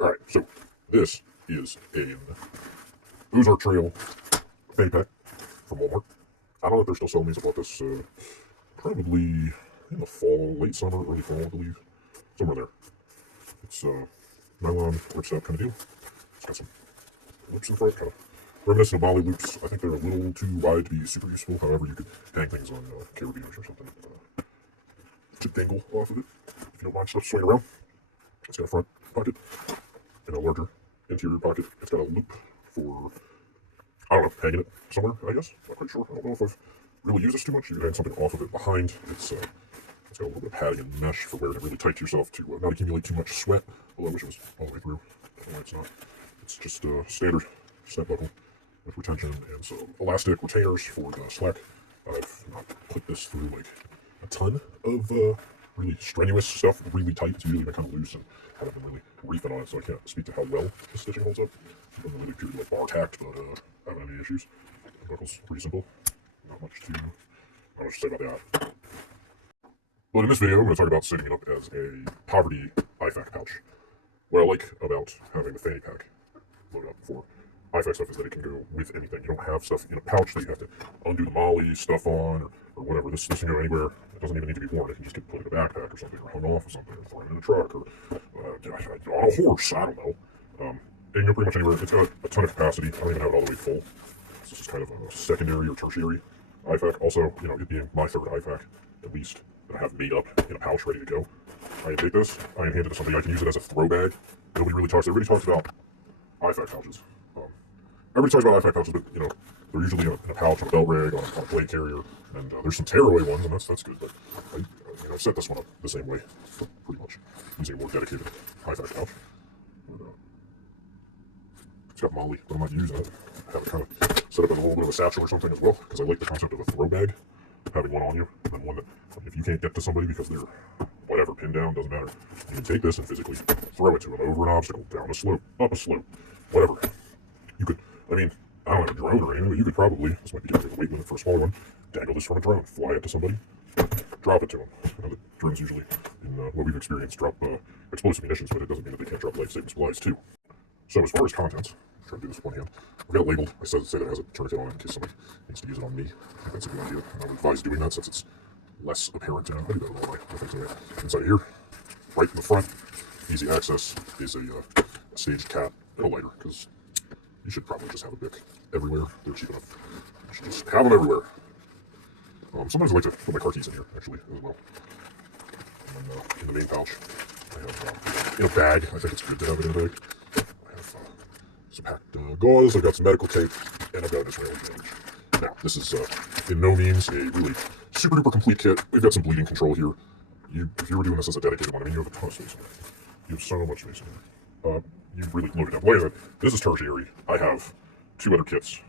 Alright, so this is an Ozark Trail fanny pack from Walmart. I don't know if they're still selling these. I bought this probably in the fall, late summer, early fall, I believe. Somewhere there. It's nylon ripstop kind of deal. It's got some loops in front, kind of reminiscent of Bali loops. I think they're a little too wide to be super useful. However, you could hang things on carabiners or something to dangle off of it if you don't mind stuff swinging around. It's got a front pocket and a larger interior pocket. It's got a loop for, I don't know, hanging it somewhere, I guess. Not quite sure. I don't know if I've really used this too much. You can hang something off of it behind. It's got a little bit of padding and mesh for wearing it really tight to yourself to not accumulate too much sweat. Although I wish it was all the way through. I don't know why it's not. It's just a standard snap buckle with retention and some elastic retainers for the slack. I've not put this through like a ton of really strenuous stuff, really tight. It's usually been kind of loose and haven't been really reefing on it, so I can't speak to how well the stitching holds up. It doesn't really appear to be like bar tacked, but I haven't had any issues. The buckle's pretty simple. Not much to say about that. But in this video, I'm going to talk about setting it up as a poverty IFAK pouch. What I like about having the fanny pack loaded up for IFAK stuff is that it can go with anything. You don't have stuff in a pouch that you have to undo the molly stuff on or whatever. This can go anywhere. It doesn't even need to be worn. It can just get put in a backpack or something, or hung off or something, or thrown in a truck, or on a horse. I don't know. It can go pretty much anywhere. It's got a ton of capacity. I don't even have it all the way full. So this is kind of a secondary or tertiary IFAK. Also, it being my third IFAK, at least, that I have made up in a pouch ready to go. I can take this. I can hand it to somebody. I can use it as a ThrowBag. Everybody talks about IFAK pouches. Everybody talks about IFAK pouches, but they're usually in a pouch, on a belt rig, on a blade carrier, and there's some tearaway ones, and that's good. But I've set this one up the same way, pretty much, using a more dedicated IFAK pouch. It's got molly, but I'm not using it. I have it kind of set up as a little bit of a satchel or something as well, because I like the concept of a ThrowBag, having one on you, and then one that, if you can't get to somebody because they're whatever, pinned down, doesn't matter. You can take this and physically throw it to them over an obstacle, down a slope, up a slope, whatever. You could, I don't have a drone or anything, but you could probably, this might be getting a weight limit for a smaller one, dangle this from a drone, fly it to somebody, drop it to them. The drones usually, in what we've experienced, drop explosive munitions, but it doesn't mean that they can't drop life-saving supplies too. So as far as contents, I'm trying to do this with one hand. I've got it labeled. I say that it has a tourniquet on it in case somebody needs to use it on me. I think that's a good idea. I would advise doing that since it's less apparent. I do that with all my things anyway. Inside here, right in the front, easy access, is a staged cap and a lighter, because you should probably just have a Bic everywhere. They're cheap enough. You should just have them everywhere. Sometimes I like to put my car keys in here, actually, as well. And then in the main pouch, I have in a bag. I think it's good to have it in a bag. I have some packed gauze. I've got some medical tape, and I've got an Israeli bandage. Now, this is in no means a really super duper complete kit. We've got some bleeding control here. If you were doing this as a dedicated one, you have a ton of space in there. You have so much space in there. You've really loaded up. Like I said, this is tertiary. I have two other kits.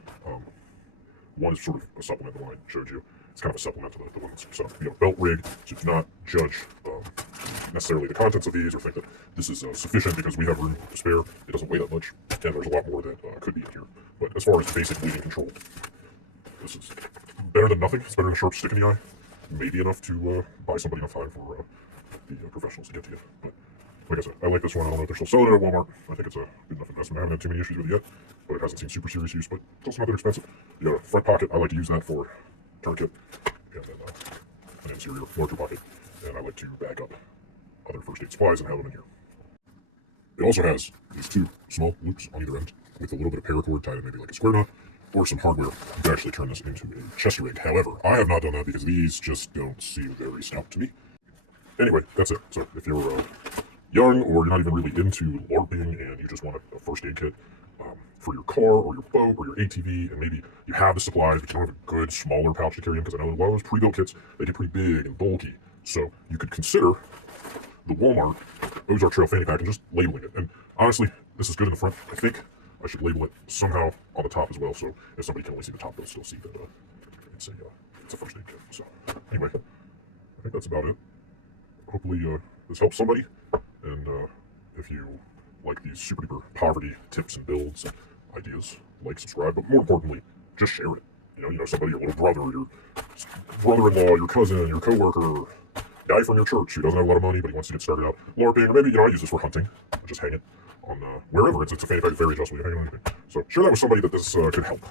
One is sort of a supplement, the one I showed you. It's kind of a supplement to the one that's set up to be a belt rig, so do not judge necessarily the contents of these or think that this is sufficient because we have room to spare. It doesn't weigh that much, and there's a lot more that could be in here. But as far as basic bleeding control, this is better than nothing. It's better than a sharp stick in the eye. Maybe enough to buy somebody enough time for the professionals to get to you. But like I said, I like this one. I don't know if they're still selling it at Walmart. I think it's a good enough investment. I haven't had too many issues with it yet, but it hasn't seen super serious use. But it's also not that expensive. You got a front pocket. I like to use that for tourniquet, and then an interior larger pocket. And I like to bag up other first aid supplies and have them in here. It also has these two small loops on either end with a little bit of paracord tied in maybe like a square knot or some hardware. You can actually turn this into a chest rig. However, I have not done that because these just don't seem very stout to me. Anyway, that's it. So if you're young or you're not even really into LARPing and you just want a first aid kit for your car or your boat or your ATV, and maybe you have the supplies but you don't have a good smaller pouch to carry in, because I know a lot of those pre-built kits, they get pretty big and bulky. So you could consider the Walmart Ozark Trail fanny pack and just labeling it. And honestly, this is good in the front. I think I should label it somehow on the top as well, so if somebody can only see the top, they'll still see that it's a first aid kit. So anyway, I think that's about it. Hopefully this helps somebody. And if you like these super duper poverty tips and builds and ideas, like, subscribe, but more importantly, just share it. You know, somebody, your little brother, your brother-in-law, your cousin, your coworker, guy from your church who doesn't have a lot of money but he wants to get started out LARPing, or maybe, I use this for hunting. I just hang it on wherever. It's a fanny pack, it's very adjustable. You hang it on anything. So share that with somebody that this could help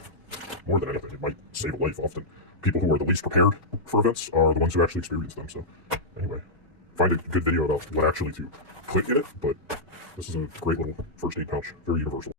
more than anything. It might save a life. Often, people who are the least prepared for events are the ones who actually experience them. So anyway, find a good video about what actually to put in it. But this is a great little first aid pouch, very universal.